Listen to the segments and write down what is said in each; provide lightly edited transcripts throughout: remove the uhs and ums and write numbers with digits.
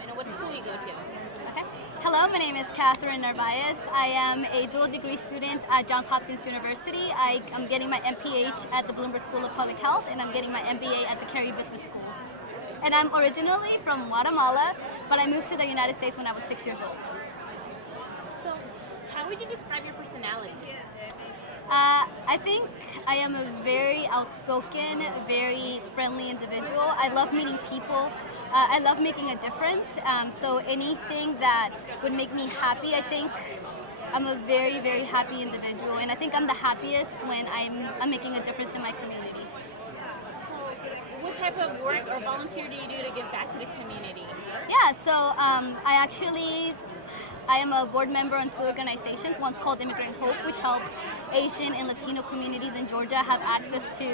and what school you go to. Okay. Hello, my name is Katherine. I am a dual degree student at Johns Hopkins University. I am getting my MPH at the Bloomberg School of Public Health, and I'm getting my MBA at the Carey Business School. And I'm originally from Guatemala, but I moved to the United States when I was 6 years old. So, how would you describe your personality? I think I am a very outspoken, very friendly individual. I love meeting people. I love making a difference. So anything that would make me happy, I think I'm a very, very happy individual. And I think I'm the happiest when I'm making a difference in my community. What type of work or volunteer do you do to give back to the community? Yeah, so I am a board member on two organizations. One's called Immigrant Hope, which helps Asian and Latino communities in Georgia have access to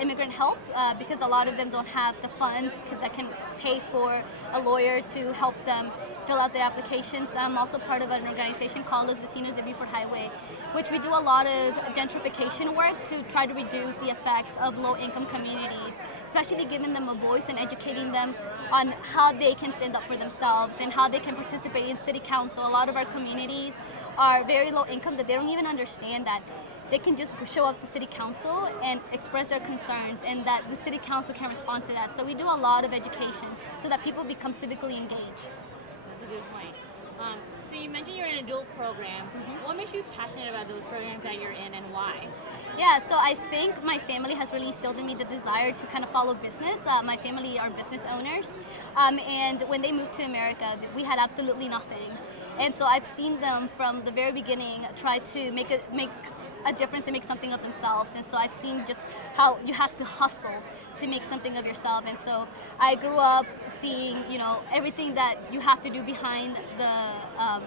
immigrant help because a lot of them don't have the funds that can pay for a lawyer to help them fill out their applications. I'm also part of an organization called Los Vecinos de Beaufort Highway, which we do a lot of gentrification work to try to reduce the effects of low-income communities, especially giving them a voice and educating them on how they can stand up for themselves and how they can participate in city council. A lot of our communities are very low income that they don't even understand that they can just show up to city council and express their concerns and that the city council can respond to that. So we do a lot of education so that people become civically engaged. That's a good point. So you mentioned you're in a dual program. What makes you passionate about those programs that you're in and why? Yeah, so I think my family has really instilled in me the desire to kind of follow business. My family are business owners, and when they moved to America, we had absolutely nothing. And so I've seen them from the very beginning try to make a difference and make something of themselves. And so I've seen just how you have to hustle to make something of yourself. And so I grew up seeing, everything that you have to do behind the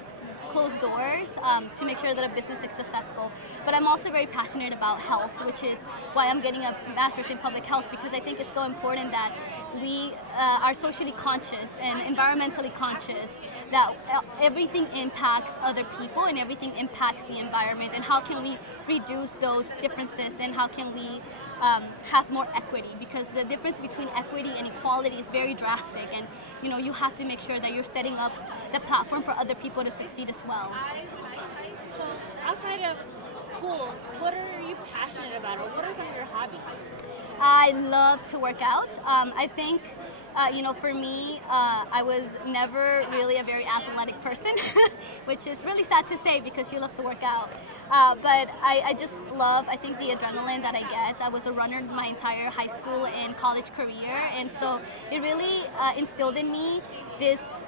closed doors to make sure that a business is successful. But I'm also very passionate about health, which is why I'm getting a master's in public health, because I think it's so important that we are socially conscious and environmentally conscious, that everything impacts other people and everything impacts the environment, and how can we reduce those differences and how can we have more equity, because the difference between equity and equality is very drastic, and you have to make sure that you're setting up the platform for other people to succeed as well. So outside of school, what are you passionate about, or what are some of your hobbies? I love to work out. I think, for me, I was never really a very athletic person, which is really sad to say because you love to work out. But I just love, I think, the adrenaline that I get. I was a runner my entire high school and college career, and so it really instilled in me this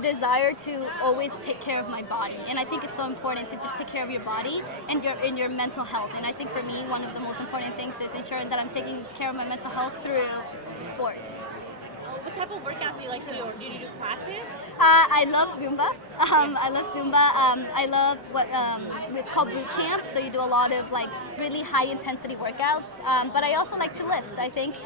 desire to always take care of my body. And I think it's so important to just take care of your body and your mental health. And I think for me, one of the most important things is ensuring that I'm taking care of my mental health through sports. What type of workouts do you like to do, or do you do classes? I love Zumba. I love Zumba. I love what it's called boot camp. So you do a lot of really high intensity workouts. But I also like to lift. I think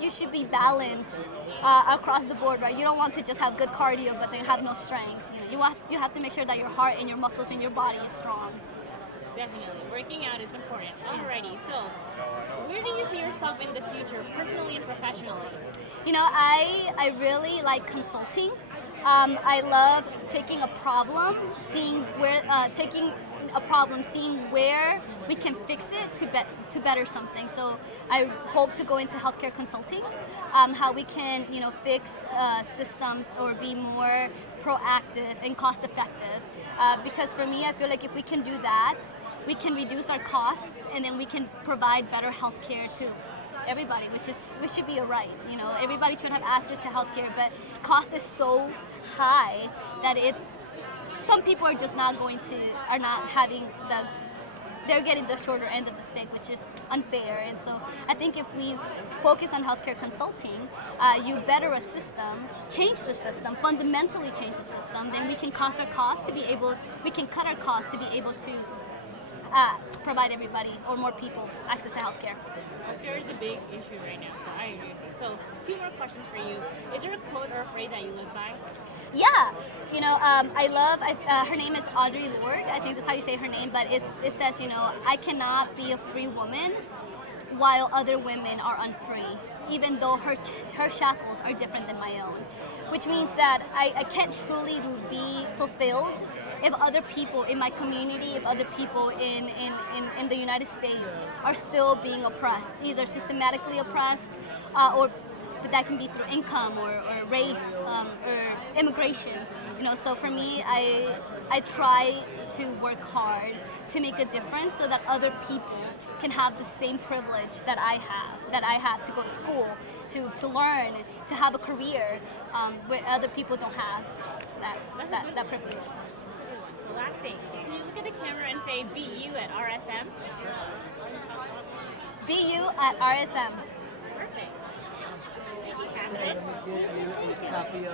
you should be balanced across the board, right? You don't want to just have good cardio but then have no strength. You have to make sure that your heart and your muscles and your body is strong. Definitely. Working out is important. Alrighty, so where do you see yourself in the future, personally and professionally? I really like consulting. I love taking a problem, seeing where we can fix it to better something. So I hope to go into healthcare consulting, how we can fix systems or be more proactive and cost effective. Because for me, I feel like if we can do that, we can reduce our costs, and then we can provide better healthcare to everybody, which should be a right. Everybody should have access to healthcare, but cost is so high that some people are just not having they're getting the shorter end of the stick, which is unfair. And so I think if we focus on healthcare consulting, you better a system, change the system, fundamentally change the system, then we can cut our costs to be able to provide everybody or more people access to healthcare. Healthcare is a big issue right now, so I agree with you. So, two more questions for you. Is there a quote or a phrase that you live by? Yeah, I love, her name is Audre Lorde. I think that's how you say her name, but it says, I cannot be a free woman while other women are unfree, even though her shackles are different than my own. Which means that I can't truly be fulfilled if other people in my community, if other people in the United States are still being oppressed, either systematically oppressed or that can be through income or race or immigration. So for me, I try to work hard to make a difference so that other people can have the same privilege that I have to go to school, to learn, to have a career, where other people don't have that privilege. So last thing, can you look at the camera and say BU at RSM? BU at RSM. Perfect. Thank you, Katherine. Let me get you a copy of